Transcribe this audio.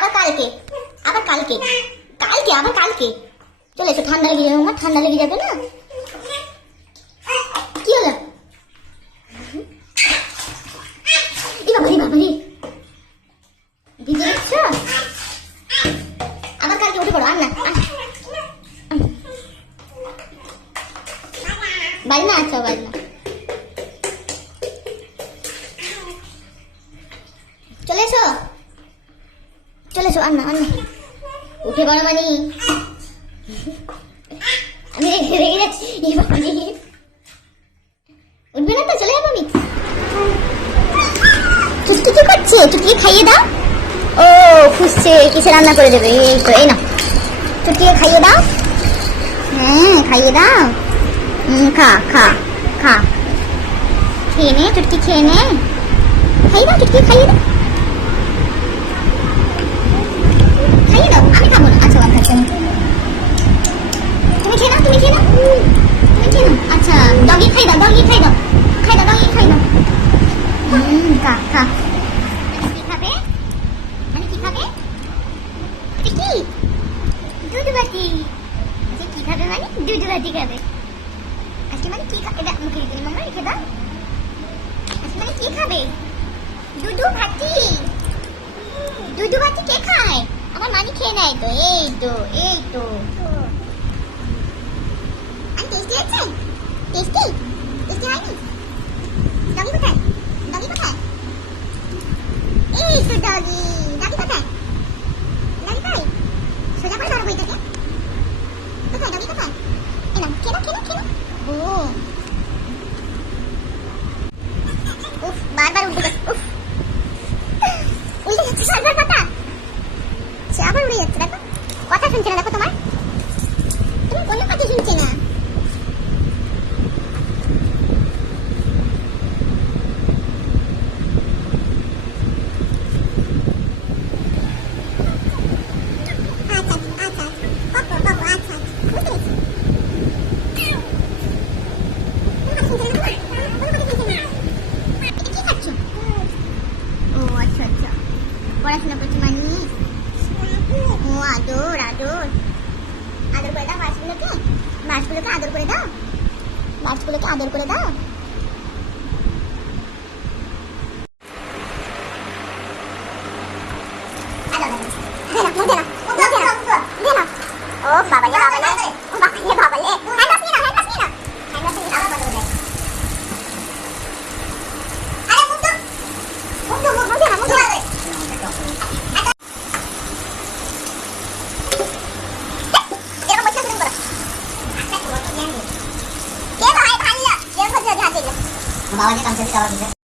আবার কালকে, আবার কালকে, কালকে আবার কালকে চলে এসো। ঠান্ডা লেগে যাবে আমার, ঠান্ডা লেগে যাবে না। কি হলো? বাবারি ভিজে যাচ্ছ? আবার কালকে উঠে পড়ো। আর না বাড়ি না, আচ্ছা বাড়ি না, চলে এসো, চলে এসো। আর না উঠে পড়ো মানে আমি রেগে যাচ্ছি। উঠবে না তো, চলে যাবো আমি। চুটকি কি করছে? চুটকি খাইয়ে দাও। ও খুঁজছে কিসে রান্না করে দেবে। এই তো, এই না, চুটকি খাইয়ে দাও। হ্যাঁ খাইয়ে দাও। খা খা খা, খেয়ে নে চুটকি, খেয়ে নে। খাইয়ে দাও চুটকি, খাইয়ে দাও, খাইয়ে দাও। আমি খাবো না। আচ্ছা বাদ থাকছে, তুমি খেয়ে নাও, তুমি খেয়ে নাও, তুমি খেয়ে নাও। আচ্ছা ডগি খাই দাও, ডগি খাই দাও, খাই দাও, ডগি খাই দাও। খা খা। কি খাবে? মানে কি খাবে? এটা কি? দুধ বাটি। আচ্ছা কি খাবে? মানে দুধ বাটি খাবে আজকে। মানে কি খাবে? এটা মুখে দিই মামা, রেখে দাও। আজকে মানে কি খাবে? দুধু ভাতি। দুধু ভাতি কে খায়? আমার মানি খেয়ে নেয় তো। এই তো, এই তো। আর টেস্টি আছে? টেস্টি? টেস্টি হয়নি? ডগি কোথায়? ডগি কোথায়? এই তো ডগি। ডগি কোথায়? ডগি কই? সোজা করে ধরো বইটাকে। কোথায় ডগি, কোথায়? এই না, খেলো খেলো খেলো। ও উফ, বারবার উঠে উফ, উল্টে যাচ্ছে বারবার পাতা। সে আবার উড়ে যাচ্ছে। দেখো কথা শুনছে না, দেখো তোমার, তুমি কোনো কথা শুনছে না। পড়াশোনা করছে মানে? ও আদর আদর আদর করে দাও মাছগুলোকে, মাছগুলোকে আদর করে দাও, মাছগুলোকে আদর করে দাও। ও বাবা রে বাবা রে, ও বাবা রে বাবা রে। হ্যান্ডাস নিয়ে নাও, হ্যান্ডাস নিয়ে নাও, হ্যান্ডাস নিয়ে নাও। আরে মুখ দাও, মুখ দাও, মুখ দাও, মুখ দাও। বাবা যে কাম শেষ করা